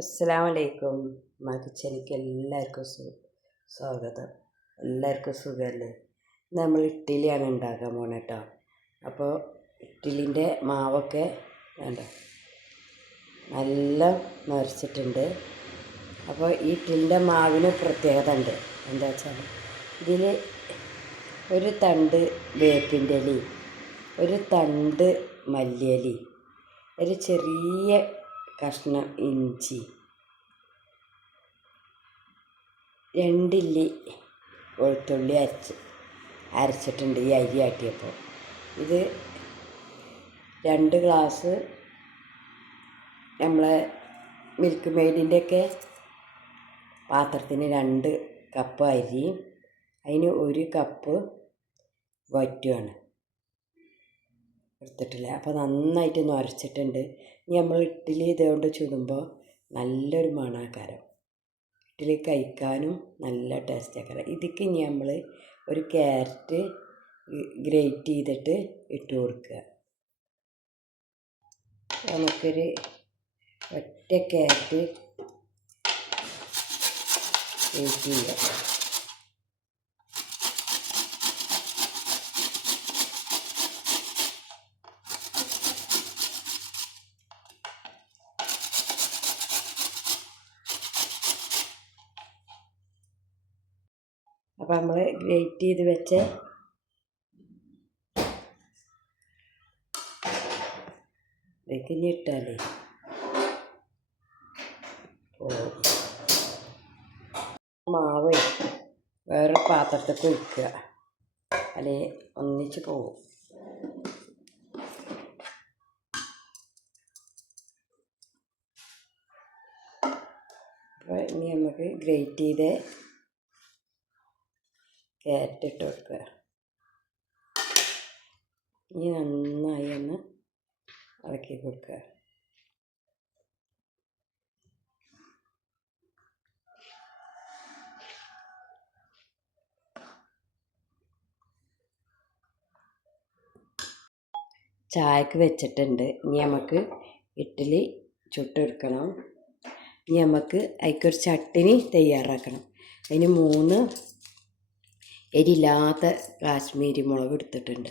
അസ്സലാമലൈക്കും. കിച്ചണിക്ക് എല്ലാവർക്കും സ്വാഗതം. എല്ലാവർക്കും സുഖമല്ലേ? നമ്മൾ ഇഡ്ഡലിയാണ് ഉണ്ടാക്കാൻ പോണത് കേട്ടോ. അപ്പോൾ ഇഡ്ഡലിൻ്റെ മാവൊക്കെ വേണ്ട നല്ല നിറച്ചിട്ടുണ്ട്. അപ്പോൾ ഈ ഇഡ്ഡലിൻ്റെ മാവിന് പ്രത്യേകത ഉണ്ട്. എന്താ വെച്ചാൽ ഇതിൽ ഒരു തണ്ട് വേപ്പിൻ്റെ ഇല, ഒരു തണ്ട് മല്ലിയില, ഒരു ചെറിയ കഷ്ണം ഇഞ്ചി, 2 ഇല്ലി വെളുത്തുള്ളി അരച്ചിട്ടുണ്ട് ഈ അരി ആട്ടിയപ്പോൾ. ഇത് 2 ഗ്ലാസ് നമ്മളെ മിൽക്ക് മെയ്ഡിൻ്റെയൊക്കെ പാത്രത്തിന് 2 കപ്പ് അരി, അതിന് 1 കപ്പ് വറ്റുമാണ് എടുത്തിട്ടില്ല. അപ്പോൾ നന്നായിട്ട് നരച്ചിട്ടുണ്ട്. ഇനി നമ്മൾ ഇഡ്ഡലി ഇതുകൊണ്ട് ചുടുമ്പോൾ നല്ലൊരു മണാക്കാരം, ഇഡ്ഡലി കഴിക്കാനും നല്ല ടേസ്റ്റ് ആക്കാരം. ഇതിക്ക് ഇനി നമ്മൾ ഒരു ക്യാരറ്റ് ഗ്രേറ്റ് ചെയ്തിട്ട് ഇട്ട് കൊടുക്കുക. നമുക്കൊരു ഒറ്റ ക്യാരറ്റ് ഗ്രേറ്റ് ചെയ്യാം. അപ്പോൾ നമ്മൾ ഗ്രേറ്റ് ചെയ്ത് വെച്ച ഇതിലേക്ക് ഇനി ഇട്ടാലേ മാവ് വേറെ പാത്രത്തേക്ക് ഒഴിക്കുക, അല്ലെങ്കിൽ ഒന്നിച്ച് പോകും. അപ്പോൾ ഇനി നമുക്ക് ഗ്രേറ്റ് ചെയ്ത് ക്യാരറ്റ് ഇട്ട് കൊടുക്കുക. ഇനി നന്നായി ഒന്ന് ഇളക്കി കൊടുക്കുക. ചായക്ക് വെച്ചിട്ടുണ്ട്. ഇനി നമുക്ക് ഇഡ്ഡലി ചുട്ടെടുക്കണം. ഇനി നമുക്ക് അതിക്കൊരു ചട്ടിനി തയ്യാറാക്കണം. അതിന് 3 എരിയില്ലാത്ത കാശ്മീരി മുളക് എടുത്തിട്ടുണ്ട്.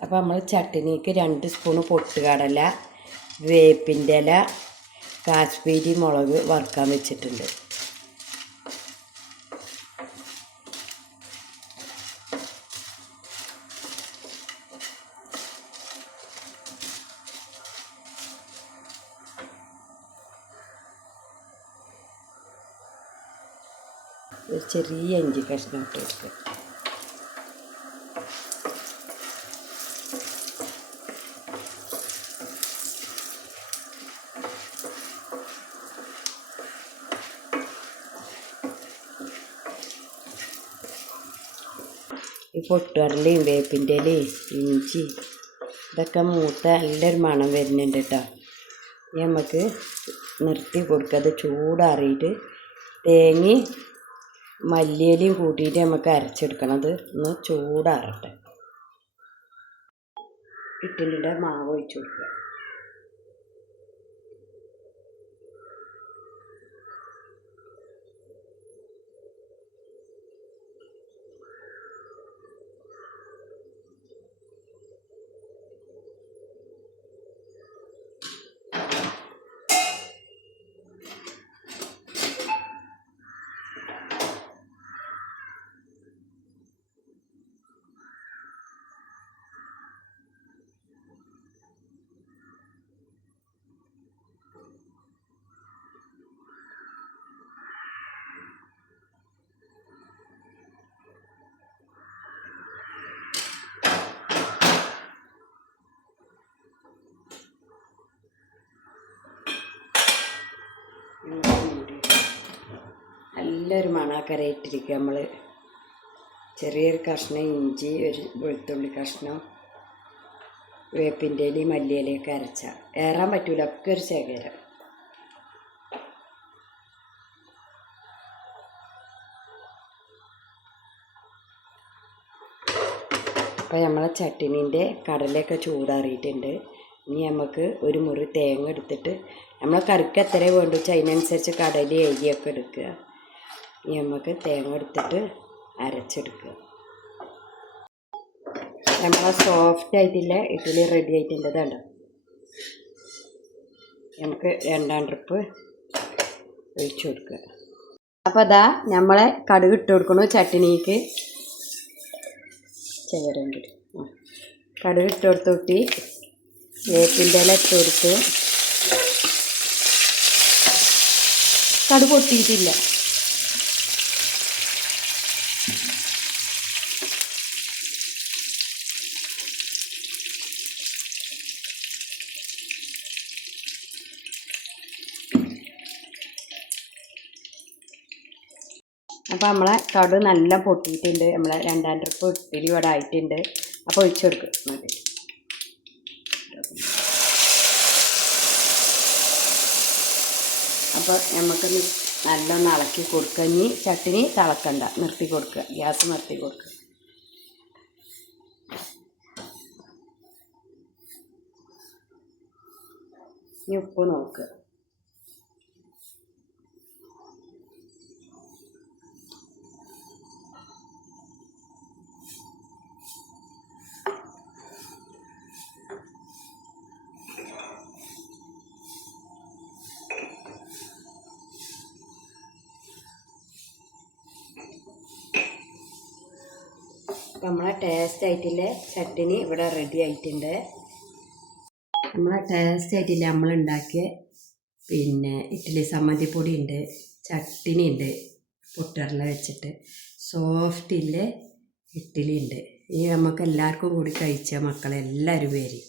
അപ്പോൾ നമ്മൾ ചട്ടിനിക്ക് 2 സ്പൂണ് പൊട്ടുകടല, വേപ്പിൻ്റെ ഇല, കാശ്മീരി മുളക് വറുക്കാൻ വെച്ചിട്ടുണ്ട്. ഒരു ചെറിയ ഇഞ്ചി കഷ്ണം ഇട്ട് കൊടുക്കുക. ഈ പൊട്ടുകടലയും വേപ്പിൻ്റെ ഇലയും ഇഞ്ചി ഇതൊക്കെ മൂത്ത നല്ലൊരു മണം വരുന്നുണ്ട് കേട്ടോ. നമുക്ക് നിർത്തി കൊടുക്കുക. അത് ചൂടാറിയിട്ട് തേങ്ങയും മല്ലിയിലയും കൂട്ടിയിട്ട് നമുക്ക് അരച്ചെടുക്കണം. അത് ഒന്ന് ചൂടാറട്ടെ. ഇഡ്ഡലിയുടെ മാവ് ഒഴിച്ച് കൊടുക്കുക. നല്ലൊരു മണാക്കരയിട്ടിരിക്കുക. നമ്മൾ ചെറിയൊരു കഷ്ണം ഇഞ്ചി, ഒരു വെളുത്തുള്ളി കഷ്ണം, വേപ്പിൻ്റെ ഇലയും മല്ലിയിലയൊക്കെ അരച്ച ഏറാൻ പറ്റൂല, ഒക്കെ ഒരു ശേഖരം. അപ്പോൾ നമ്മളെ ചട്ടിനീൻ്റെ കടലയൊക്കെ ചൂടാറിയിട്ടുണ്ട്. ഇനി നമുക്ക് ഒരു മുറി തേങ്ങ എടുത്തിട്ട് നമ്മൾ കറിക്ക് എത്ര വേണ്ടു വെച്ചാൽ അതിനനുസരിച്ച് കടല എരിയൊക്കെ എടുക്കുക. ഇനി നമുക്ക് തേങ്ങ എടുത്തിട്ട് അരച്ചെടുക്കുക. നമ്മളെ സോഫ്റ്റ് ആയിട്ടില്ല ഇഡ്ഡലി റെഡി ആയിട്ടുണ്ട്. ഇതുണ്ട്. നമുക്ക് 2 ട്രിപ്പ് ഒഴിച്ചു കൊടുക്കുക. അപ്പോൾ അതാ നമ്മളെ കടുക് ഇട്ട് കൊടുക്കണു ചട്ടിനിക്ക്. ചേരണ്ട് കടുക് ഇട്ട് കൊടുത്തു. വേപ്പിൻ്റെ ഇല ഇട്ട് കൊടുത്തു. കടുക് പൊട്ടിയിട്ടില്ല. അപ്പോൾ നമ്മളെ കടുക് നല്ല പൊട്ടിയിട്ടുണ്ട്. നമ്മളെ 2 ട്രിപ്പ് ഇഡ്ഡലി ഇവിടെ ആയിട്ടുണ്ട്. അപ്പോൾ ഒഴിച്ചു കൊടുക്കുക. മതി. അപ്പോൾ നമുക്ക് നല്ലൊന്ന് ഇളക്കി കൊടുക്കുക. ഇനി ചട്ടിനി തിളക്കണ്ട, നിർത്തി കൊടുക്കുക. ഗ്യാസ് നിർത്തി കൊടുക്കുക. ഇനി ഉപ്പ് നോക്കുക. നമ്മളെ ടേസ്റ്റ് ആയിട്ടില്ലേ ചട്ടിനി ഇവിടെ റെഡി ആയിട്ടുണ്ട്. നമ്മളെ ടേസ്റ്റ് ആയിട്ടില്ല നമ്മളുണ്ടാക്കിയ ഇഡ്ഡലി സമ്മന്തിപ്പൊടി ഉണ്ട്, ചട്ടിനി ഉണ്ട്, പൊട്ടറിൽ വെച്ചിട്ട് സോഫ്റ്റില്ലേ ഇഡ്ഡലി ഉണ്ട്. ഈ നമുക്ക് എല്ലാവർക്കും കൂടി കഴിച്ചാൽ മക്കളെല്ലാവരും വരും.